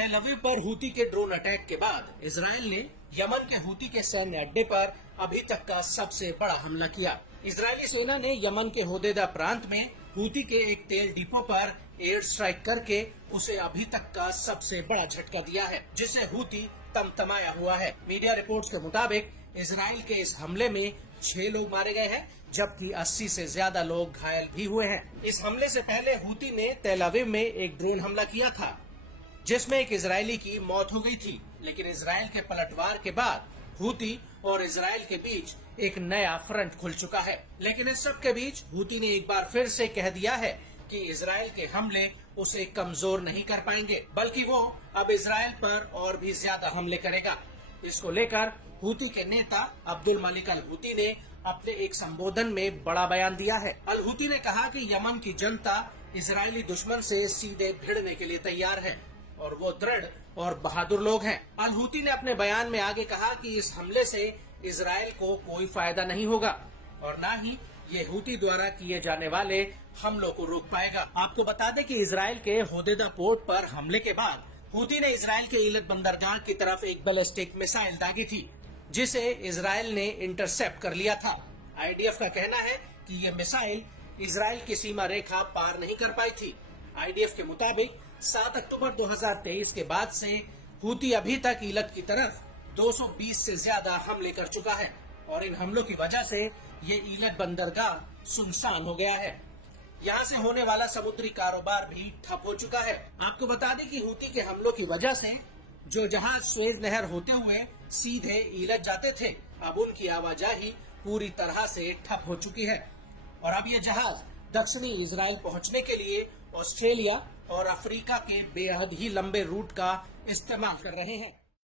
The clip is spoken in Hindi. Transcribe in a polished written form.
तेल अवीव पर हूती के ड्रोन अटैक के बाद इजराइल ने यमन के हूती के सैन्य अड्डे पर अभी तक का सबसे बड़ा हमला किया। इजरायली सेना ने यमन के होदेदा प्रांत में हूती के एक तेल डिपो पर एयर स्ट्राइक करके उसे अभी तक का सबसे बड़ा झटका दिया है, जिससे हूती तमतमाया हुआ है। मीडिया रिपोर्ट्स के मुताबिक इजराइल के इस हमले में 6 लोग मारे गए हैं, जबकि 80 से ज्यादा लोग घायल भी हुए हैं। इस हमले से पहले हूती ने तेल अवीव में एक ड्रोन हमला किया था, जिसमें एक इजरायली की मौत हो गई थी। लेकिन इजराइल के पलटवार के बाद हूती और इजराइल के बीच एक नया फ्रंट खुल चुका है। लेकिन इस सब के बीच हूती ने एक बार फिर से कह दिया है कि इजराइल के हमले उसे कमजोर नहीं कर पाएंगे, बल्कि वो अब इजराइल पर और भी ज्यादा हमले करेगा। इसको लेकर हूती के नेता अब्दुल मलिक अल हूती ने अपने एक संबोधन में बड़ा बयान दिया है। अल हूती ने कहा कि यमन की जनता इजरायली दुश्मन से सीधे भिड़ने के लिए तैयार है और वो दृढ़ और बहादुर लोग हैं। अल हूती ने अपने बयान में आगे कहा कि इस हमले से इजराइल को कोई फायदा नहीं होगा और न ही ये हूती द्वारा किए जाने वाले हमलों को रोक पाएगा। आपको बता दें कि इजराइल के होदेदा पोर्ट पर हमले के बाद हूती ने इजराइल के ईलत बंदरगाह की तरफ एक बैलिस्टिक मिसाइल दागी थी, जिसे इजराइल ने इंटरसेप्ट कर लिया था। आईडीएफ का कहना है कि ये मिसाइल इजराइल की सीमा रेखा पार नहीं कर पाई थी। आईडीएफ के मुताबिक 7 अक्टूबर 2023 के बाद से हूती अभी तक ईलत की तरफ 220 से ज्यादा हमले कर चुका है और इन हमलों की वजह से ये ईलत बंदरगाह सुनसान हो गया है। यहाँ से होने वाला समुद्री कारोबार भी ठप हो चुका है। आपको बता दें कि हूती के हमलों की वजह से जो जहाज स्वेज नहर होते हुए सीधे ईलत जाते थे, अब उनकी आवाजाही पूरी तरह से ठप हो चुकी है और अब ये जहाज दक्षिणी इजराइल पहुंचने के लिए ऑस्ट्रेलिया और अफ्रीका के बेहद ही लंबे रूट का इस्तेमाल कर रहे हैं।